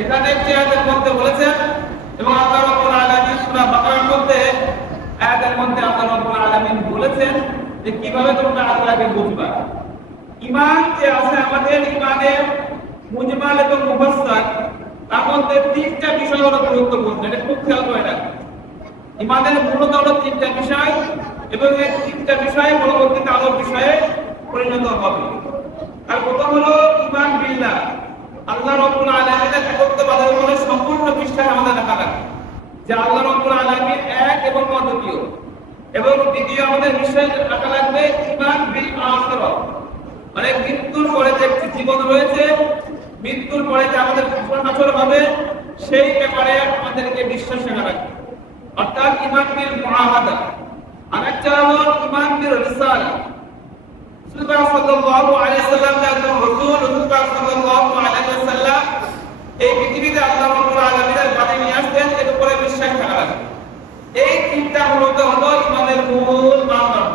এখানে একটি আয়াতের মধ্যে বলেছেন এবং আল্লাহ রাব্বুল আলামিন সূরা বাকারার মধ্যে আয়াতের মধ্যে আল্লাহ রাব্বুল আলামিন বলেছেন যে কিভাবে তোমরা আল্লাহকে বুঝবা। ঈমান যে আছে আমাদের ঈমানের মুজমাল এবং মুফাসসাল তার মধ্যে তিনটা বিষয় হলো গুরুত্বপূর্ণ। এটা খুব খেয়াল করে রাখবেন। ঈমানের মূলত হলো তিনটা বিষয় এবং এই তিনটা বিষয় পরবর্তীতে আরো বিষয়ে পরিণত হবে। আর প্রথম হলো ঈমান বিল্লাহ, আল্লাহ রাব্বুল আলামিনের একত্ববাদের উপরে সম্পূর্ণ বিশ্বাস আমাদের রাখা লাগবে যে আল্লাহ রাব্বুল আলামিন এক এবং অদ্বিতীয়। এবং দ্বিতীয় আমাদের বিশ্বাস রাখা লাগবে ঈমান বিল আখিরাহ, মানে মৃত্যুর পরে যে একটি জীবন রয়েছে, মৃত্যুর পরে যে আমাদের ঘটনাচল হবে সেই ব্যাপারে আমাদেরকে বিশ্বাস রাখা লাগবে, অর্থাৎ ঈমান বিল মুআহাদা। আরেকটা হলো ঈমান বিল রিসালা, রাসূলুল্লাহ সাল্লাল্লাহু আলাইহি ওয়াসাল্লাম একজন রাসূল, রাসূলুল্লাহ সাল্লাল্লাহু আলাইহি ওয়াসাল্লাম এই পৃথিবীতে আল্লাহ রাব্বুল আলামিনের বাণী নিয়ে আসতেন, এর উপরে বিশ্বাস রাখা লাগবে। এই তিনটা মূলত হলো ঈমানের মূল মানদণ্ড।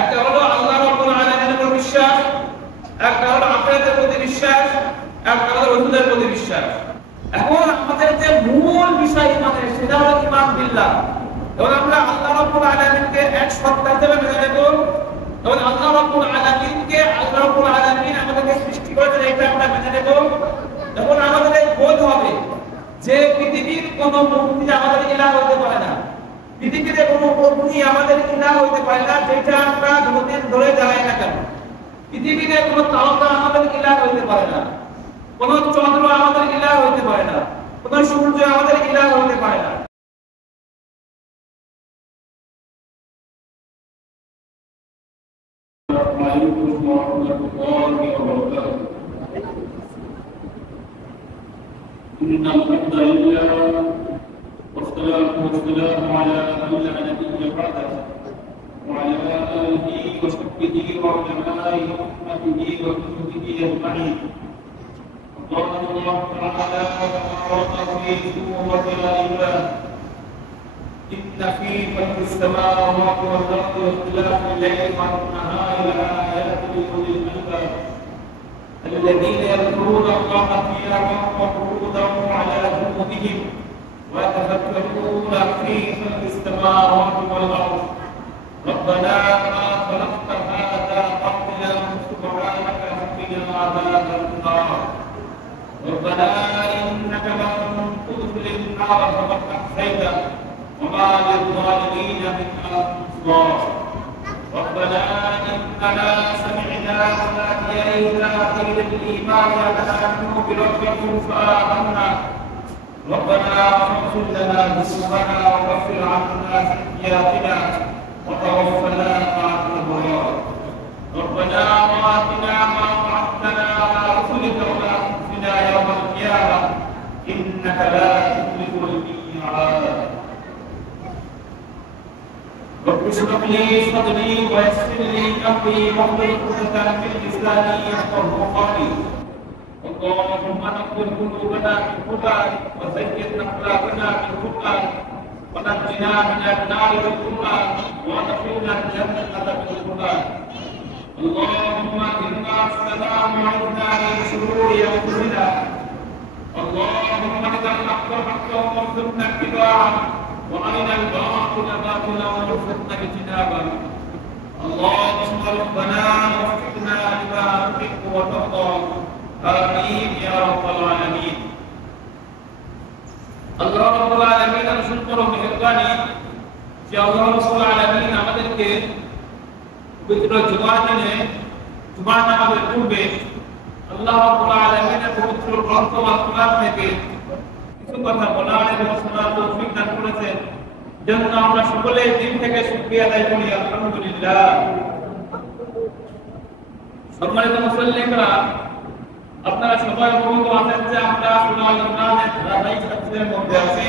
একটা হলো আল্লাহ রাব্বুল আলামিনের উপর বিশ্বাস, একটা হলো আখিরাতের প্রতি বিশ্বাস, একটা হলো রাসূলের প্রতি বিশ্বাস। এখন আমাদের যে মূল বিষয় ঈমানের সেটা হলো ঈমান বিল্লাহ। এবং আমরা আল্লাহ রাব্বুল আলামিনকে এক সত্তা হিসেবে মেনে নেব এবং আল্লাহ রাব্বুল আলামিনকে আল্লাহ রাব্বুল আলামিন আমাদেরকে সৃষ্টি করেছেন এটা আমরা মেনে নেব। এবং আমাদের এই বোধ হবে যে পৃথিবীর কোনো মূর্তি আমাদের ইলাহ হতে পারে না, পৃথিবীতে কোনো মূর্তি আমাদের ইলাহ হতে পারে না, যেটা আমরা যতদিন ধরে জ্বালাই না কেন। পৃথিবীতে কোনো তারকা আমাদের ইলাহ হতে পারে না, কোনো চন্দ্র আমাদের ইলাহ হতে পারে না, কোনো সূর্য আমাদের ইলাহ হতে পারে না। إن الحمد لله والصلاة والسلام على من لا نبي بعده وعلى آله وصحبه وعلماء أمته وكتبه أجمعين. قال الله تعالى في سورة الإنسان إن في خلق السماوات والأرض واختلاف الليل والنهار لآيات لأولي الألباب الذين يذكرون الله قياما وقعودا وعلى جنوبهم ويتفكرون في خلق السماوات والأرض ربنا ما خلقت هذا باطلا سبحانك فقنا عذاب النار ربنا إنك من تدخل النار فقد أحصيته وما للظالمين من أنصار ربنا إننا سمعنا مناديا ينادي للإيمان أن آمنوا بربكم فآمنا ربنا فاغفر لنا ذنوبنا وكفر عنا سيئاتنا وتوفنا مع الأبرار ربنا وآتنا ما وعدتنا على رسلك ولا تخزنا يوم القيامة إنك لا تخلف الميعاد رب اشرح لي صدري ويسر لي امري واحلل عقدة من لساني يفقهوا قولي اللهم نقل قلوبنا بالهدى وزين اخلاقنا بالهدى ونجنا من النار بالهدى وادخلنا الجنة بالهدى اللهم انا السلام علينا من شرور انفسنا اللهم اجعل الحق حقا وارزقنا اتباعه وأرنا الباطل باطلا وارزقنا اجتنابه اللهم ربنا وفقنا لما تحب وترضى آمين يا رب العالمين আল্লাহ রাব্বুল আলামিন রসুল পরম মেহেরবানি যে আল্লাহ রাব্বুল আলামিন আমাদেরকে পবিত্র জুমার দিনে জুমার নামাজের পূর্বে আল্লাহ রাব্বুল আলামিনের পবিত্র গ্রন্থ আল কোরআন থেকে কিছু কথা বলার এবং শোনার তৌফিক দান করেছেন, জন্য আমরা সকলে দিন থেকে শুকরিয়া আদায় করি আলহামদুলিল্লাহ। সম্মানিত মুসল্লিরা, আপনারা সবাই অবগত আছেন যে আমরা সূরা আল ইমরানের ধারাবাহিক তাফসীরের মধ্যে আছি।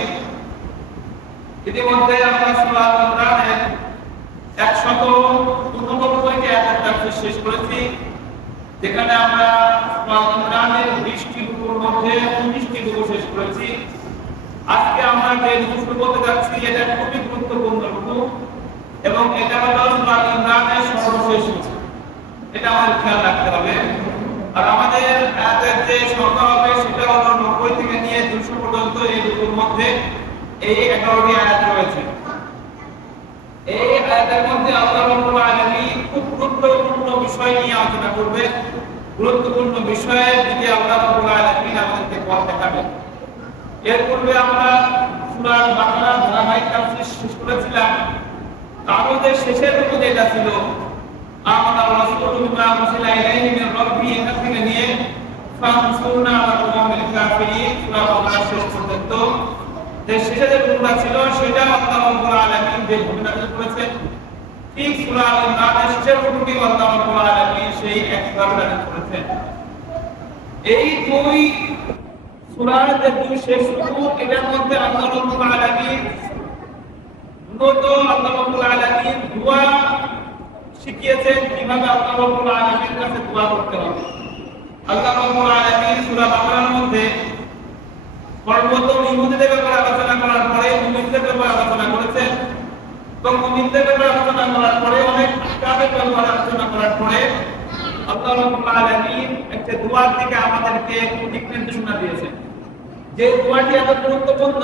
ইতিমধ্যে আমরা সূরা আল ইমরানের 189টি আয়াতের তাফসীর শেষ করেছি, যেখানে আমরা সূরা আল ইমরানের 20টি রুকুর মধ্যে 19টি রুকু শেষ করেছি। আজকে আমরা যে রুকু বলতে যাচ্ছি এটা খুবই গুরুত্বপূর্ণ রুকু এবং এটা হলো সূরা আল ইমরানের সর্বশেষ রুকু, এটা আমাদের খেয়াল রাখতে হবে। আর আমাদের আয়াতের যে সংখ্যা হবে সেটা হলো 90 থেকে এই রুকুর মধ্যে এই 11টি আয়াত রয়েছে। এই আয়াতের মধ্যে আল্লাহ রাব্বুল আলামিন খুব গুরুত্বপূর্ণ বিষয় নিয়ে আলোচনা করবে। গুরুত্বপূর্ণ বিষয়ের দিকে আল্লাহ রাব্বুল আলামিন আমাদেরকে পথ দেখাবেন। এর পূর্বে আমরা সূরা বাকারা ধারাবাহিক তাফসীর শেষ করেছিলাম। তারমধ্যে শেষের রুকু যেটা ছিল আমানা রাসূলু বিমা উরসিলা ইলাইহি মিন রাব্বি, এখান থেকে নিয়ে ফানসুরনা আলাল কওমিল কাফিরিন সূরা বাকারা শেষ পর্যন্ত যে শেষের যে রুকুটা ছিল সেটা আল্লাহ রাব্বুল আলামিন যে ভূমিকা করেছেন, ঠিক সূরা আল ইমরানের শেষের রুকুটি আল্লাহ রাব্বুল আলামিন সেই একইভাবে দান করেছেন। এই দুই সূরার যে দুই শেষ রুকু, এটার মধ্যে আল্লাহ রাব্বুল আলামিন আল্লাহ রাব্বুল আলামিন দোয়া শিখিয়েছেন, কিভাবে আল্লাহ রাব্বুল আলামিনের কাছে দোয়া করতে হবে। আল্লাহ রাব্বুল আলামিন সূরা বাকারার মধ্যে সর্বপ্রথম ইহুদিদের ব্যাপারে আলোচনা করার পরে মুমিনদের ব্যাপারে আলোচনা করেছেন, এবং মুমিনদের ব্যাপারে আলোচনা করার পরে অনেক আহকামের ব্যাপারে আলোচনা করার পরে আল্লাহ রাব্বুল আলামিন একটা দোয়ার দিকে আমাদেরকে দিক নির্দেশনা দিয়েছেন। যে দোয়াটি এত গুরুত্বপূর্ণ,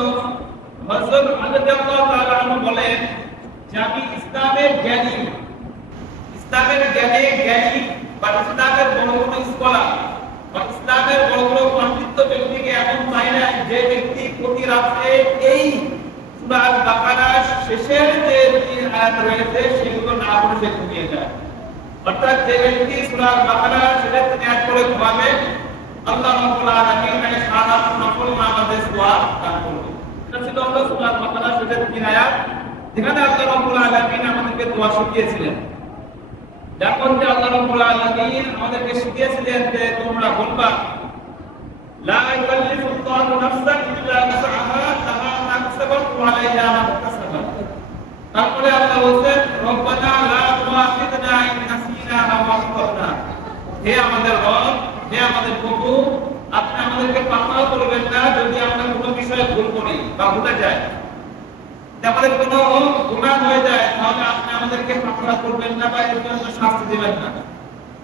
হযরত আলী রাদিয়াল্লাহু তাআলা আনহু বলেন যে আমি ইসলামের জ্ঞানী বা ইসলামের বড় কোনো স্কলার বা ইসলামের বড় বড় পণ্ডিত ব্যক্তিকে এমন পাই না যে ব্যক্তি প্রতি রাতে এই সূরা আল বাকারার শেষের যে তিন আয়াত রয়েছে সেগুলো না পড়ে সে ঘুমিয়ে যায়। অর্থাৎ যে ব্যক্তি সূরা আল বাকারার শেষের তিন আয়াত পড়ে ঘুমাবে, আল্লাহ রাব্বুল আলামিন তাকে সারা নফল নামাজের সওয়াব দান করবেন। এটা ছিল সূরা আল বাকারার শেষের তিন আয়াত, যেখানে আল্লাহ রাব্বুল আলামিন আমাদেরকে দোয়া শিখিয়েছিলেন। যার মধ্যে আল্লাহ রাব্বুল আলামিন আমাদেরকে শিখিয়েছিলেন যে তোমরা বলবা লা ইউকাল্লিফুল্লাহু নাফসান ইল্লা উসআহা লাহা মা কাসাবাত ওয়া আলাইহা মা কাসাবাত। তারপরে আল্লাহ বলেন রব্বানা লা তুআখিযনা ইন নাসিনা আও আখতানা। হে আমাদের রব, হে আমাদের প্রভু, আপনি আমাদেরকে পাকড়াও করবেন না যদি আমরা কোনো বিষয়ে ভুল করি বা ভুলে যাই। আমাদের কোনো গুনাহ হয়ে যায় তাহলে আপনি আমাদেরকে পাকড়াও করবেন না বা এর জন্য শাস্তি দিবেন না।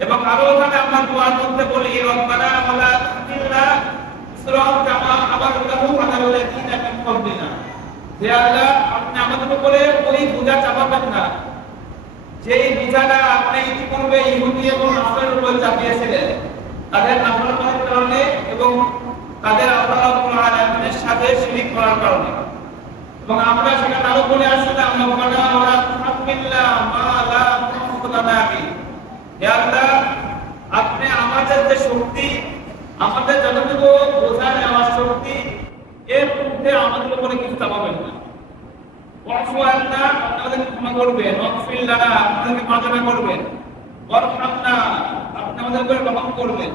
এবং আরো ওখানে আমরা দোয়ার মধ্যে বলি রব্বানা ওয়ালা তুহিল্লা ইসরাফ কামা আমারতাহু আলাল্লাযিনা মিন ক্বাবলিনা। হে আল্লাহ, আপনি আমাদের উপরে ওই বোঝা চাপাবেন না যেই বোঝাটা আপনি ইতিপূর্বে ইহুদি এবং নাসারার উপর চাপিয়েছিলেন, তাদের নাফরমানির কারণে এবং তাদের আল্লাহ রাব্বুল আলামিনের সাথে শিরক করার কারণে। এবং আমরা সেখানে আরো বলে আসছিলাম রব্বানা ওয়ালা তুহাম্মিলনা মা লা তাকুতু লানা বিহি। হে আল্লাহ, আপনি আমাদের যে শক্তি, আমাদের যতটুকু বোঝা নেওয়ার শক্তি, এর মধ্যে আমাদের উপরে কিছু চাপাবেন না। ওয়াফু আন্না, আপনি আমাদেরকে ক্ষমা করবেন। ওয়াগফির লানা, আমাদেরকে মার্জনা করবেন। ওয়ারহামনা, আপনি আমাদের উপরে রহম করবেন।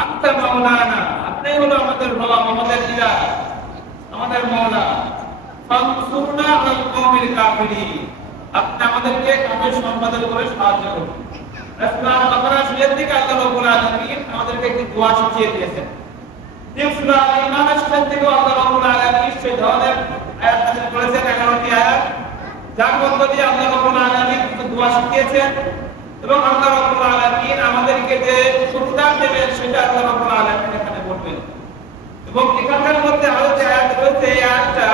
আনতা মাওলানা, আপনি হলো আমাদের রব, আমাদের ইলাহ, আমাদের মাওলা। ফানসুরনা আলাল কওমিল কাফিরিন, আপনি আমাদেরকে কাফের সম্প্রদায়ের উপরে সাহায্য করুন। সূরা আল বাকারার শেষের দিকে আল্লাহ রাব্বুল আলামিন আমাদেরকে একটি দোয়া শিখিয়ে দিয়েছেন। ঠিক সূরা আল ইমরানের শেষের দিকে আল্লাহ রাব্বুল আলামিন সেই ধরনের আয়াত নাযিল করেছেন, 11টি আয়াত, যার মধ্য দিয়ে আল্লাহ রাব্বুল আলামিন দোয়া শিখিয়েছেন। এবং আল্লাহ রাব্বুল আলামিন আমাদেরকে যে সুবিধা দেবেন সেটা আল্লাহ রাব্বুল আলামিন এখানে বলবেন। এবং এখানকার মধ্যে আরো যে আয়াত রয়েছে, এই আয়াতটা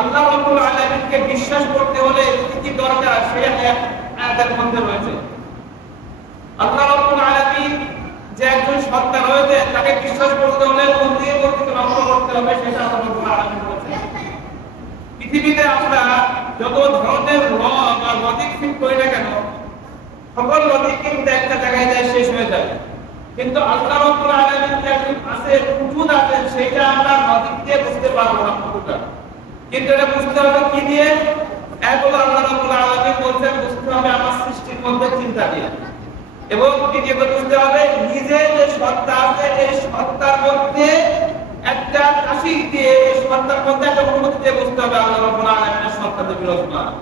আল্লাহ রাব্বুল আলামিনকে বিশ্বাস করতে হলে কি কি দরকার সেই আয়াতের মধ্যে রয়েছে। আল্লাহ রাব্বুল আলামিন যে একজন সত্তা রয়েছে তাকে বিশ্বাস করতে হলে কোন দিকে লক্ষ্য করতে হবে সেটা আল্লাহ রাব্বুল আলামিন বলেছেন। পৃথিবীতে আমরা যত ধরনের ল বা লজিক ঠিক করি না কেন, সকল লজিক কিন্তু একটা জায়গায় যায় শেষ হয়ে যায়। কিন্তু আল্লাহ রাব্বুল আলামিন যে একজন আছে, উজুদ আছে, সেটা আমরা লজিক দিয়ে বুঝতে পারবো না কতটা। কিন্তু এটা বুঝতে হবে কি দিয়ে? এক হলো আল্লাহ রাব্বুল আলামিন বলেছেন বুঝতে হবে আমার সৃষ্টির মধ্যে চিন্তা দিয়ে। এবং দ্বিতীয়ত বুঝতে হবে নিজে যে সত্তা আছে এই সত্তার মধ্যে একটা আশিক দিয়ে, এই সত্তার মধ্যে একটা অনুমতি দিয়ে বুঝতে হবে আল্লাহ রাব্বুল আলামিনের সত্তাতে বিরাজমান।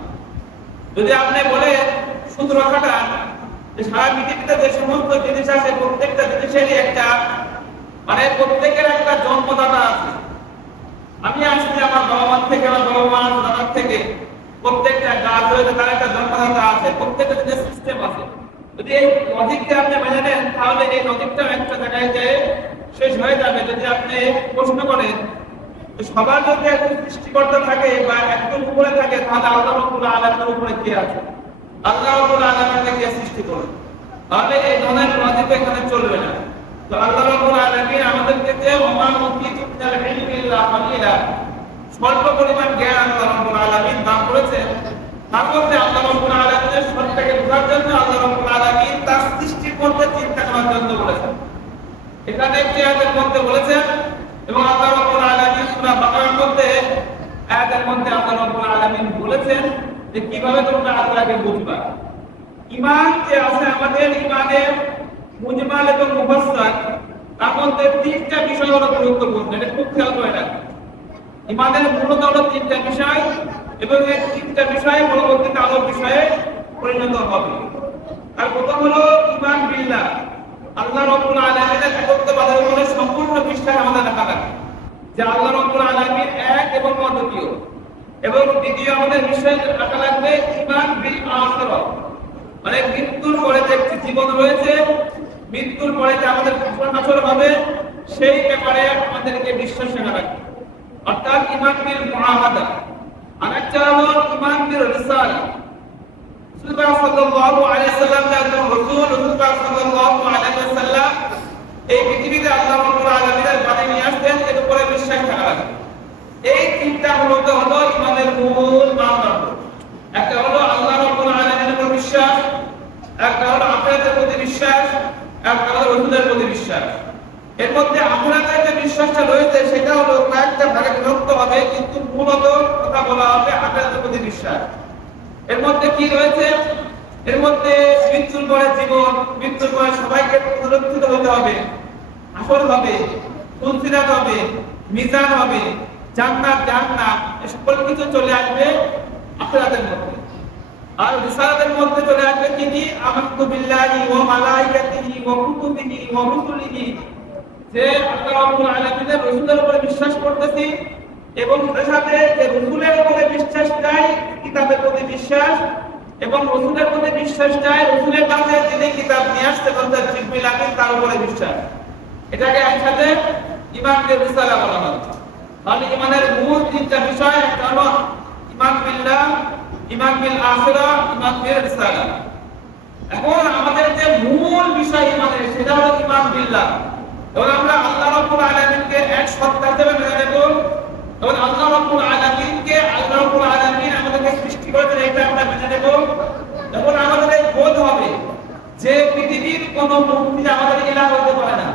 যদি আপনি বলেন সূত্র খাটান যে সারা পৃথিবীতে যে সমস্ত জিনিস আছে প্রত্যেকটা জিনিসেরই একটা প্রত্যেকের একটা জন্মদাতা আছে। আমি আসলে আমার বাবা মা থেকে, আমার বাবা মা দাদার থেকে প্রত্যেকটা গাছ রয়েছে, তার একটা জন্মদাতা আছে, প্রত্যেকটা যে সিস্টেম আছে। যদি এই লজিকটা আপনি মেনে নেন তাহলে এই লজিকটা একটা জায়গায় যেয়ে শেষ হয়ে যাবে। যদি আপনি প্রশ্ন করেন সবার যদি একজন সৃষ্টিকর্তা থাকে বা একজন উপরে থাকে, তাহলে আল্লাহ রাব্বুল আলামিনের উপরে কে আছে? আল্লাহ রাব্বুল আলামিনকে কে সৃষ্টি করবে? তাহলে এই ধরনের লজিক এখানে চলবে না। তো আল্লাহ রাব্বুল আলামিন আমাদেরকে যে ওমা উতিতু মিনাল ইলমি ইল্লা কালিলা, স্বল্প পরিমাণ জ্ঞান আল্লাহ রাব্বুল আলামিন দান করেছেন। তার মধ্যে আল্লাহ রাব্বুল আলামিনের সত্যকে বোঝার জন্য আল্লাহ রাব্বুল আলামিন তার সৃষ্টির মধ্যে চিন্তা করার জন্য বলেছেন। এখানে একটি আয়াতের মধ্যে বলেছেন, এবং আল্লাহ রাব্বুল আলামিন সূরা বাকারার মধ্যে আয়াতের মধ্যে আল্লাহ রাব্বুল আলামিন বলেছেন যে কিভাবে তোমরা আল্লাহকে বুঝবা। ঈমান যে আছে আমাদের, ঈমানের মুজমাল এবং মুফাসসাল, তার মধ্যে তিনটা বিষয় হলো গুরুত্বপূর্ণ। এটা খুব খেয়াল করে রাখবেন। ঈমানের মূলত হলো তিনটা বিষয়, এবং এই তিনটা বিষয় পরবর্তীতে আরো বিষয়ে পরিণত হবে। আর প্রথম হলো ঈমান বিল্লাহ, আল্লাহ রাব্বুল আলামিনের একত্ববাদের উপরে সম্পূর্ণ বিশ্বাস আমাদের রাখা লাগে, যে আল্লাহ রাব্বুল আলামিন এক এবং অদ্বিতীয়। এবং দ্বিতীয় আমাদের বিষয় রাখা লাগবে ঈমান বিল আখিরাহ, মানে মৃত্যুর পরে যে একটি জীবন রয়েছে, মৃত্যুর পরে যে আমাদের হাসর হবে, সেই ব্যাপারে আমাদেরকে বিশ্বাস রাখা লাগবে, অর্থাৎ ঈমান বিল মুআহাদা। আরেকটা হলো ঈমান বিল রিসালা, রাসূলুল্লাহ সাল্লাল্লাহু আলাইহি ওয়াসাল্লাম একজন রাসূল, রাসূলুল্লাহ সাল্লাল্লাহু আলাইহি ওয়াসাল্লাম এই পৃথিবীতে আল্লাহ রাব্বুল আলামিনের বাণী নিয়ে আসছেন, এর উপরে বিশ্বাস রাখা লাগবে। এই তিনটা হলো ঈমানের মূল মানদণ্ড। একটা হলো আল্লাহ রাব্বুল আলামিনের উপর বিশ্বাস, একটা হলো আখিরাতের প্রতি বিশ্বাস, একটা হলো রাসূলের প্রতি বিশ্বাস। এর মধ্যে আখিরাতের যে বিশ্বাসটা রয়েছে সেটা হলো কয়েকটা ভাগে বিভক্ত হবে, কিন্তু মূলত কথা বলা হবে আখিরাতের প্রতি বিশ্বাস। এর মধ্যে কি রয়েছে? এর মধ্যে মৃত্যুর পরে জীবন, মৃত্যুর পরে সবাইকে পুনরুত্থিত হতে হবে, হাসর হবে, ফুলসিরাত হবে, মিজান হবে, জান্নাত জাহান্নাম, এই সকল কিছু চলে আসবে আখিরাতের মধ্যে। আর রিসালাতের মধ্যে চলে আসবে কি? আমানতু বিল্লাহি ওয়া মালাইকাতিহি ওয়া কুতুবিহি ওয়া রুসুলিহি, যে আল্লাহ রাব্বুল আলামিনের রাসূলের উপরে বিশ্বাস করতেছি, এবং এর সাথে যে রাসূলের উপরে বিশ্বাস চাই, কিতাবের প্রতি বিশ্বাস, এবং রাসূলের প্রতি বিশ্বাস চাই, রাসূলের কাছে যিনি কিতাব নিয়ে আসতে বলতে জিবরিল আমিন, তার উপরে বিশ্বাস। এটাকে একসাথে ঈমান বিল রিসালা বলা হয়। তাহলে ঈমানের মূল তিনটা বিষয়, একটা হলো ঈমান বিল্লাহ, ঈমান বিল আখিরাহ, ঈমান বিল রিসালা। এখন আমাদের যে মূল বিষয় ঈমানের, সেটা হলো ঈমান বিল্লাহ। এবং আমরা আল্লাহ রাব্বুল আলামিনকে এক সত্তা হিসেবে মেনে নেব, এবং আল্লাহ রাব্বুল আলামিনকে আল্লাহ রাব্বুল আলামিন আমাদেরকে সৃষ্টি করেছেন, এটা আমরা মেনে নেব। যখন আমাদের বোধ হবে যে পৃথিবীর কোনো মূর্তি আমাদের ইলাহ হতে পারে না,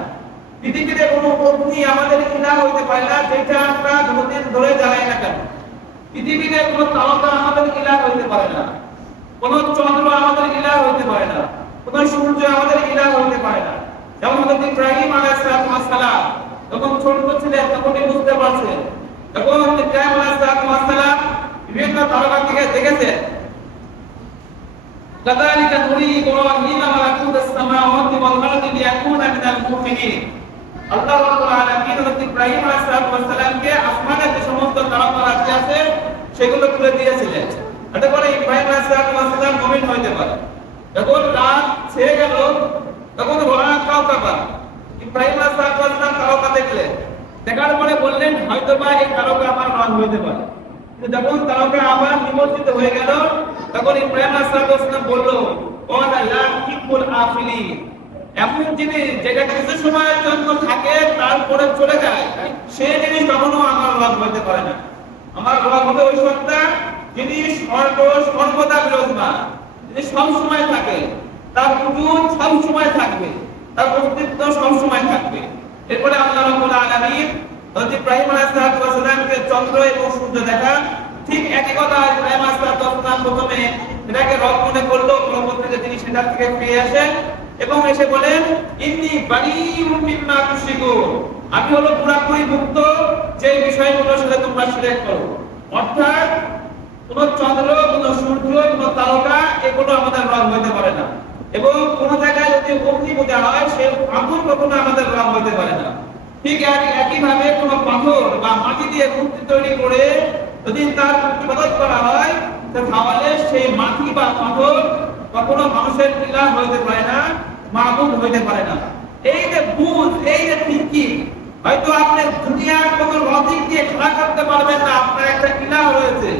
পৃথিবীতে কোনো মূর্তি আমাদের ইলাহ হতে পারে না, যেটা আমরা যতদিন ধরে জানাই না কেন। পৃথিবীতে কোনো তারকা আমাদের ইলাহ হতে পারে না, কোনো চন্দ্র আমাদের ইলাহ হতে পারে না, কোনো সূর্য আমাদের ইলাহ হতে পারে না। যেমন হযরত ইব্রাহিম আলাইহিস সালাম যখন ছোট ছিলেন তখনই বুঝতে পারছেন, যখন ইব্রাহিম আলাইহিস সালাম বিভিন্ন তারকার দিকে দেখেছেন, কাযালিকা নুরি ইব্রাহিম মালাকুতাস সামাওয়াতি ওয়াল আরদি লিয়াকুনা মিনাল মুকিনিন। আল্লাহ রাব্বুল আলামিন হযরত ইব্রাহিম আলাইহিস সালামকে আসমানের যে সমস্ত তারকা আছে সেগুলো খুলে দিয়েছিলেন, এতে করে ইব্রাহিম আলাইহিস সালাম মুমিন হতে পারে। যখন রাত ছেয়ে গেল তখন রাত কাউকাবা, ইব্রাহিম আলাইহিস সালাম তারকা দেখলেন, দেখার পরে বললেন হয়তোবা এই তারকা আমার রব হতে পারে। কিন্তু যখন তারকা আবার নিমজ্জিত হয়ে গেল, তখন ইব্রাহিম আলাইহিস সালাম বলল, ওয়ালা লা কিবুল আফিলি, এমন জিনিস যেটা কিছু সময়ের জন্য থাকে তারপরে চলে যায়, সেই জিনিস কখনো আমার রব হতে পারে না। আমার রব হবে ওই সত্তা যিনি সর্বদা বিরাজমান, যিনি সব সময় থাকে, তার উজুদ সব সময় থাকবে, তার অস্তিত্ব সব সময় থাকবে। এরপরে আল্লাহ রাব্বুল আলামিন হযরত ইব্রাহিম আলাইহিস সালামকে চন্দ্র এবং সূর্য দেখা, ঠিক একই কথা ইব্রাহিম আলাইহিস সালাম প্রথমে এটাকে রব মনে করলো, পরবর্তীতে তিনি সেটা থেকে ফিরে আসেন এবং এসে বলেন ইন্নী বারিউম মিম্মা তুশরিকুন, আমি হলো পুরোপুরি মুক্ত যে বিষয়গুলোর সাথে তোমরা শিরক করো। অর্থাৎ কোন চন্দ্র, কোন সূর্য, কোন তারকা এগুলো আমাদের রব হতে পারে না, এবং কোন জায়গায় যদি অগ্নি পূজা হয় সে আগুন কখনো আমাদের রব হতে পারে না। ঠিক একইভাবে কোন পাথর বা মাটি দিয়ে মূর্তি তৈরি করে যদি তার ইবাদত করা হয় তাহলে সেই মাটি বা পাথর কখনো মানুষের ইলাহ হতে পারে না, মাবুদ হতে পারে না। এই যে বুঝ, এই যে থিঙ্কিং, হয়তো আপনি দুনিয়ার কোনো লজিক দিয়ে খেলা করতে পারবেন না, আপনার একটা ইলাহ রয়েছে,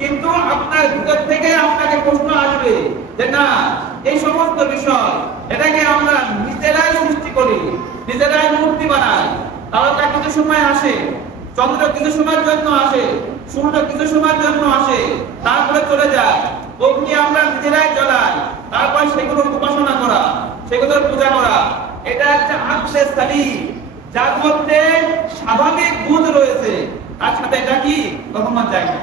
কিন্তু আপনার ভিতর থেকে আপনাকে প্রশ্ন আসবে যে না, এই সমস্ত বিষয় এটাকে আমরা নিজেরাই সৃষ্টি করি, নিজেরাই মূর্তি বানাই। তারা কিছু সময় আসে, চন্দ্র কিছু সময়ের জন্য আসে, সূর্য কিছু সময়ের জন্য আসে, তারপরে চলে যায়। অগ্নি আমরা নিজেরাই জ্বালাই, তারপর সেগুলোর উপাসনা করা, সেগুলোর পূজা করা। এটা একটা আকলে সালিম, যার মধ্যে স্বাভাবিক বুঝ রয়েছে, তার সাথে এটা কি কখনো যায় না।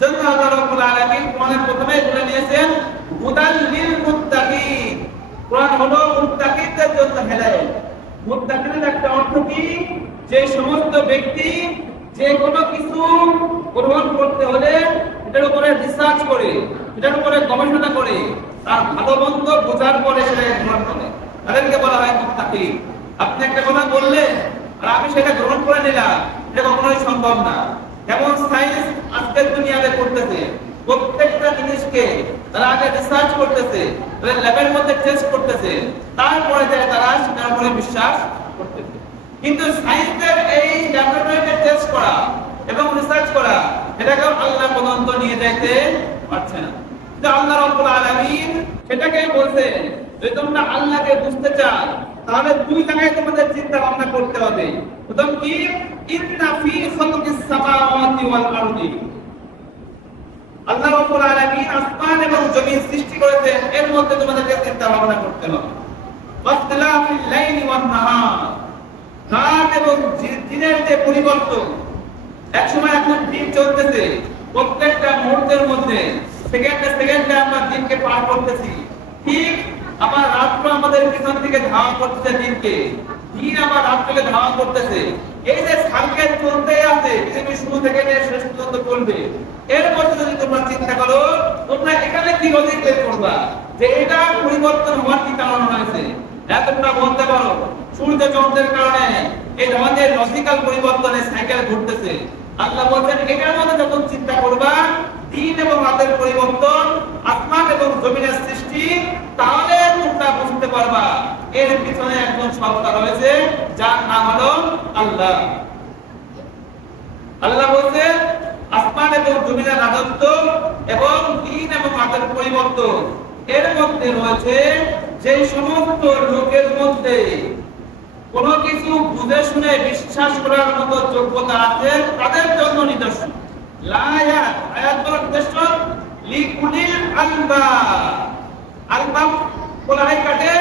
জন্য আল্লাহ রাব্বুল আলামিন কোরআনের প্রথমে বলে নিয়েছেন হুদাল লিল মুত্তাকিন। কোরআন হলো মুত্তাকিনদের জন্য হেদায়েত। মুত্তাকিনের একটা অর্থ কি? যে সমস্ত ব্যক্তি যে কোনো কিছু গ্রহণ করতে হলে এটার উপরে রিসার্চ করে, এটার উপরে গবেষণা করে, তার ভালো মন্দ বোঝার পরে সেটা গ্রহণ করে, তাদেরকে বলা হয় মুত্তাকিন। আপনি একটা কথা বললেন আর আমি সেটা গ্রহণ করে নিলাম, এটা কখনোই সম্ভব না। যেমন সায়েন্স আজকের দুনিয়াতে করতেছে, প্রত্যেকটা জিনিসকে তারা আগে রিসার্চ করতেছে, ল্যাবের মধ্যে টেস্ট করতেছে, তারপরে তারা সেটার উপরে বিশ্বাস করতেছে। কিন্তু সায়েন্সের এই ল্যাবরেটরিতে টেস্ট করা এবং রিসার্চ করা, এটাকে আল্লাহ পর্যন্ত নিয়ে যেতে পারছে না। কিন্তু আল্লাহ রাব্বুল আলামিন সেটাকে বলছেন, যদি তোমরা আল্লাহকে বুঝতে চাও তাহলে দুই জায়গায় তোমাদের চিন্তা ভাবনা করতে হবে। প্রথম কি? ইন্না ফি খালকিস সামাওয়াতি ওয়াল আরদি। আল্লাহ রাব্বুল আলামিন আসমান এবং জমিন সৃষ্টি করেছেন, এর মধ্যে তোমাদেরকে চিন্তা ভাবনা করতে হবে। ওয়াখতিলাফিল লাইলি ওয়ান নাহার, রাত এবং দিনের যে পরিবর্তন, এক সময় এখন দিন চলতেছে, প্রত্যেকটা মুহূর্তের মধ্যে সেকেন্ডে সেকেন্ডে আমরা দিনকে পার করতেছি। ঠিক আবার রাত্র আমাদের পিছন থেকে ধাওয়া করতেছে দিনকে, দিন আবার রাত্রকে ধাওয়া করতেছে। এই যে সার্কেল চলতে আছে, পৃথিবী শুরু থেকে নিয়ে শেষ পর্যন্ত চলবে। এর মধ্যে যদি তোমরা চিন্তা করো, তোমরা এখানে কি লজিক বের করবা যে এটা পরিবর্তন হওয়ার কি কারণ হয়েছে? তোমরা বলতে পারো সূর্য চন্দ্রের কারণে এই ধরনের লজিক্যাল পরিবর্তনে সাইকেল ঘুরতেছে। আল্লাহ বলছেন এটার মধ্যে যখন চিন্তা করবা দিন এবং রাতের পরিবর্তন, আসমান এবং জমিনের সৃষ্টি, তাহলে তোমরা বুঝতে পারবা এর পিছনে একজন সত্তা রয়েছে, যার নাম হলো আল্লাহ। আল্লাহ বলছেন আসমান এবং জমিনের রাজত্ব এবং দিন এবং রাতের পরিবর্তন, এর মধ্যে রয়েছে যে সমস্ত লোকের মধ্যে কোনো কিছু বুঝে শুনে বিশ্বাস করার মতো যোগ্যতা আছে, তাদের জন্য নিদর্শন। লায়াত আয়াতুল নিদর্শন লিকুলিল আলবাব। আলবাব বলা হয় কাটে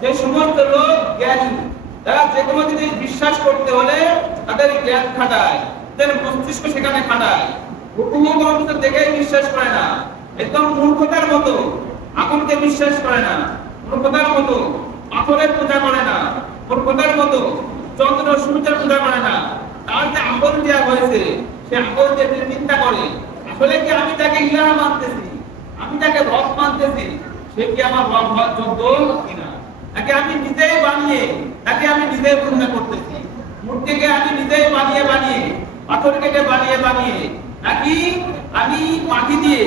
যে সমস্ত লোক জ্ঞানী, তারা যে কোনো জিনিস বিশ্বাস করতে হলে তাদের জ্ঞান খাটায়, তাদের মস্তিষ্ক সেখানে খাটায়। হুকুম কোনো দেখেই বিশ্বাস করে না, একদম মূর্খতার মতো আগুনকে বিশ্বাস করে না, মূর্খতার মতো পাথরের পূজা করে না, মূর্খতার মতো চন্দ্র সূর্যের পূজা করে না। তার যে আগুন দেওয়া হয়েছে, সে আগুন যে চিন্তা করে আসলে কি আমি তাকে ইলাহ মানতেছি, আমি তাকে রব মানতেছি, সে কি আমার রব হওয়ার যোগ্য কিনা, তাকে আমি নিজেই বানিয়ে, তাকে আমি নিজেই পূজা করতেছি, মূর্তিকে আমি নিজেই বানিয়ে বানিয়ে, পাথরকে বানিয়ে বানিয়ে, নাকি আমি মাটি দিয়ে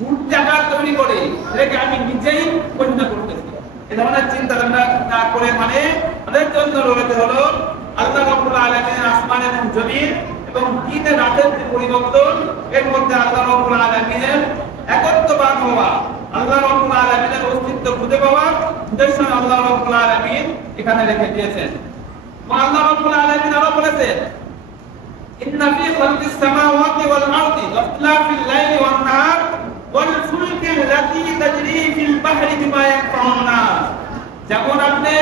মূর্তি আকার তৈরি করে এটাকে আমি নিজেই পূজা করতেছি। এই ধরনের চিন্তা ভাবনা না করে মানে তাদের জন্য রয়েছে হলো আল্লাহ রাব্বুল আলামিনের আসমান এবং জমিন এবং দিনের রাতের যে পরিবর্তন, এর মধ্যে আল্লাহ রাব্বুল আলামিনের একত্ববাদ হওয়া, আল্লাহ রাব্বুল আলামিনের অস্তিত্ব খুঁজে পাওয়া নিদর্শন আল্লাহ রাব্বুল আলামিন এখানে রেখে দিয়েছেন। আল্লাহ রাব্বুল আলামিন আরো বলেছেন ইন্না ফি খালকিস সামাওয়াতি ওয়াল আরদি ওয়াখতিলাফিল লাইলি ওয়ান নাহার ওয়াল ফুলকিল লাতী তাজরি ফিল বাহরি বিমা ইয়ানফাউন নাস। যেমন আপনি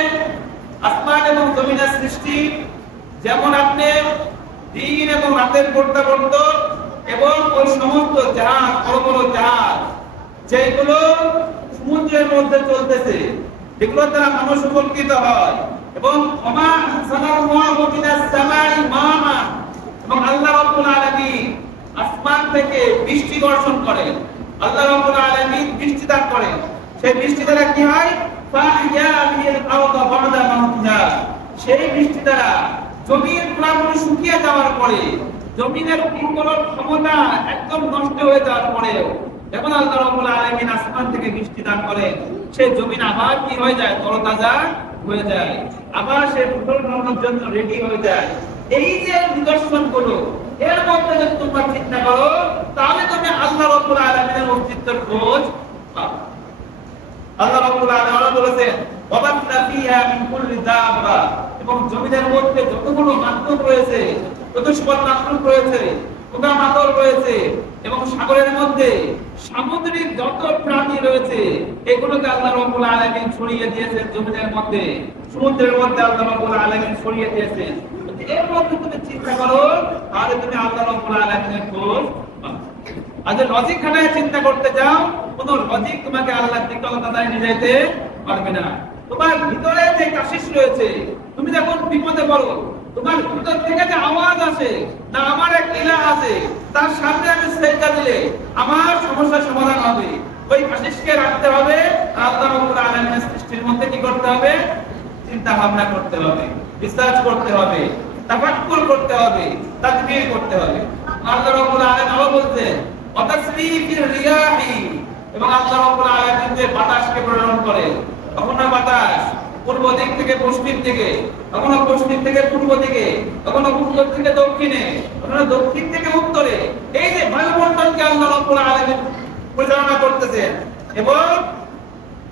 আসমান এবং জমিনের সৃষ্টি, যেমন আপনি দিন এবং রাতের পরিবর্তন এবং ওই সমস্ত জাহাজ, বড় বড় জাহাজ যেগুলো সমুদ্রের মধ্যে চলতেছে, যেগুলো দ্বারা মানুষ উপকৃত হয়, এবং ওমা আনসালাল্লাহু মিনাস সামাই মাআ, এবং আল্লাহ রাব্বুল আলামিন আসমান থেকে বৃষ্টি বর্ষণ করেন, আল্লাহ রাব্বুল আলামিন বৃষ্টি দান করেন। সেই বৃষ্টি দ্বারা কি হয়? ফাহিয়া বিল আরদা বা'দা মাউতিহা। সেই বৃষ্টি দ্বারা জমির পুরোপুরি শুকিয়ে যাওয়ার পরে, জমিনের উর্বর ক্ষমতা একদম নষ্ট হয়ে যাওয়ার পরেও যখন আল্লাহ রাব্বুল আলামিন আসমান থেকে বৃষ্টি দান করেন, সেই জমিন আবার কি হয়ে যায়? তরতাজা হয়ে যায়, আবার সে ফুটবল খেলানোর জন্য রেডি হয়ে যায়। এই যে নিদর্শনগুলো, এর মধ্যে যদি তোমরা চিন্তা করো, তাহলে তুমি আল্লাহ রাব্বুল আলামিনের অস্তিত্বের খোঁজ পাবে। আল্লাহ রাব্বুল আলামিন বলেছেন, ওয়াবাসনা ফিহা মিন কুল্লি দাব্বা, এবং জমিনের মধ্যে যতগুলো মাখলুক রয়েছে, চতুষ্পদ মাখলুক রয়েছে, পোকামাকড় রয়েছে, এবং সাগরের মধ্যে সামুদ্রিক যত প্রাণী রয়েছে, এগুলোকে আল্লাহ রাব্বুল আলামিন ছড়িয়ে দিয়েছেন জমিনের মধ্যে, সমুদ্রের মধ্যে আল্লাহ রাব্বুল আলামিন ছড়িয়ে দিয়েছেন। এর মধ্যে তুমি চিন্তা করো, তাহলে তুমি আল্লাহ রাব্বুল আলামিনের খোঁজ পাবে। আর যে লজিক খাটায় চিন্তা করতে যাও, কোন লজিক তোমাকে আল্লাহর দিকে আল্লাহ নিয়ে যেতে পারবে না। তোমার ভিতরে যে কাশিশ রয়েছে, তুমি যখন বিপদে পড়ো, তোমার ভিতর থেকে যে আওয়াজ আসে না, আমার এক ইলাহ আছে, তার সামনে আমি সেজদা দিলে আমার সমস্যার সমাধান হবে, ওই কাশিশকে রাখতে হবে। আল্লাহ রাব্বুল আলামিনের সৃষ্টির মধ্যে কি করতে হবে? চিন্তা ভাবনা করতে হবে, রিসার্চ করতে হবে, তাফাক্কুর করতে হবে, তাদবির করতে হবে। আল্লাহ রাব্বুল আলামিন আরো বলতেন, ওয়াতাসরিফির রিয়াহি, এবং আল্লাহ রাব্বুল আলামিন যে বাতাসকে প্রেরণ করে, কখনো বাতাস পূর্ব দিক থেকে পশ্চিম দিকে, কখনো পশ্চিম থেকে পূর্ব দিকে, কখনো উত্তর থেকে দক্ষিণে, কখনো দক্ষিণ থেকে উত্তরে, এই যে বায়ুমণ্ডলকে আল্লাহ রাব্বুল আলামিন পরিচালনা করতেছেন। এবং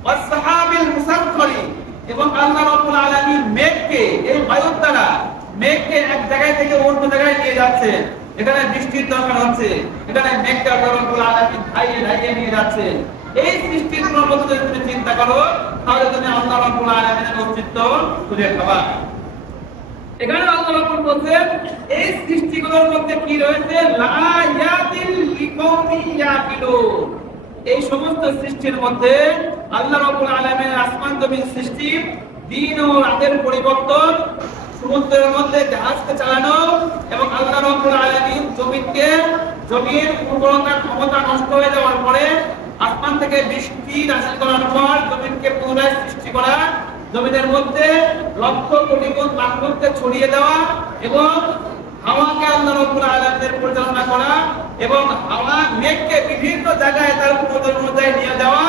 ওয়াসহাবিল মুসাখখারি, এবং আল্লাহ রাব্বুল আলামিন মেঘকে, এই বায়ুর দ্বারা মেঘকে এক জায়গা থেকে অন্য জায়গায় নিয়ে যাচ্ছে। এখানে বৃষ্টির দরকার হচ্ছে, এখানে মেঘকে আল্লাহ রাব্বুল আলামিন ধাইয়ে নিয়ে যাচ্ছে। এই সৃষ্টির মধ্যে যদি তুমি চিন্তা করো, তাহলে তুমি আল্লাহ রাব্বুল আলামিনের অস্তিত্ব খুঁজে পাবা। এখানে আল্লাহ রাব্বুল বলেন, এই সৃষ্টিগুলোর মধ্যে কি রয়েছে? লা ইয়াতিল লিকাউমি ইয়াকিলুন। এই সমস্ত সৃষ্টির মধ্যে আল্লাহ রাব্বুল আলামিনের আসমান জমিন সৃষ্টি, দিন ও রাতের পরিবর্তন, সমুদ্রের মধ্যে জাহাজকে চালানো, এবং আল্লাহ রাব্বুল আলামিন জমির উর্বরতার ক্ষমতা নষ্ট হয়ে যাওয়ার পরে আসমান থেকে বৃষ্টি নাযিল করার পর জমিনকে পুনরায় সৃষ্টি করা, জমিনের মধ্যে লক্ষ কোটি গুণ মাখলুককে ছড়িয়ে দেওয়া, এবং হাওয়াকে আল্লাহ রাব্বুল আলামিনের পরিচালনা করা, এবং হাওয়া মেঘকে বিভিন্ন জায়গায় তার প্রয়োজন অনুযায়ী নিয়ে যাওয়া।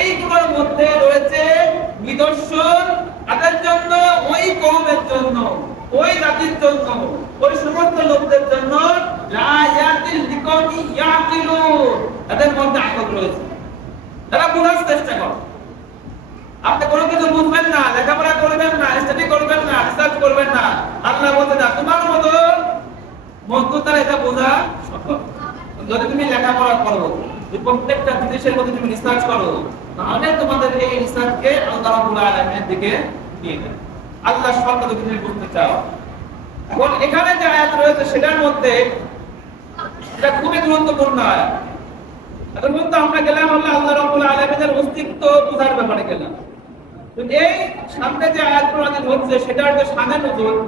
এইগুলোর মধ্যে রয়েছে নিদর্শন তাদের জন্য, ওই কওমের জন্য, ওই জাতির জন্য, ওই সমস্ত লোকদের জন্য, লা ইয়াতিল লিকাউমি ইয়াকিলুন, তাদের মধ্যে আকল রয়েছে, তারা বোঝার চেষ্টা করে। আপনি কোনো কিছু বুঝবেন না, লেখাপড়া করবেন না, স্টাডি করবেন না, রিসার্চ করবেন না, আল্লাহ বলতে না তোমার মতো মজবুত তারা এটা বোঝা সম্ভব। যদি তুমি লেখাপড়া করো, প্রত্যেকটা জিনিসের মধ্যে তুমি রিসার্চ করো, তাহলে তোমাদের এই রিসার্চকে আল্লাহ রাব্বুল আলামিনের দিকে নিয়ে যাবে। আল্লাহ সত্য যদি তুমি বুঝতে চাও। এখন এখানে যে আয়াত রয়েছে সেটার মধ্যে এটা খুবই গুরুত্বপূর্ণ আয়াত। এর মধ্যে আমরা গেলাম আল্লাহ রাব্বুল আলামিনের অস্তিত্ব বোঝার ব্যাপারে গেলাম। তো এই সামনে যে আয়াতগুলো হচ্ছে সেটার যে শানে নজুল,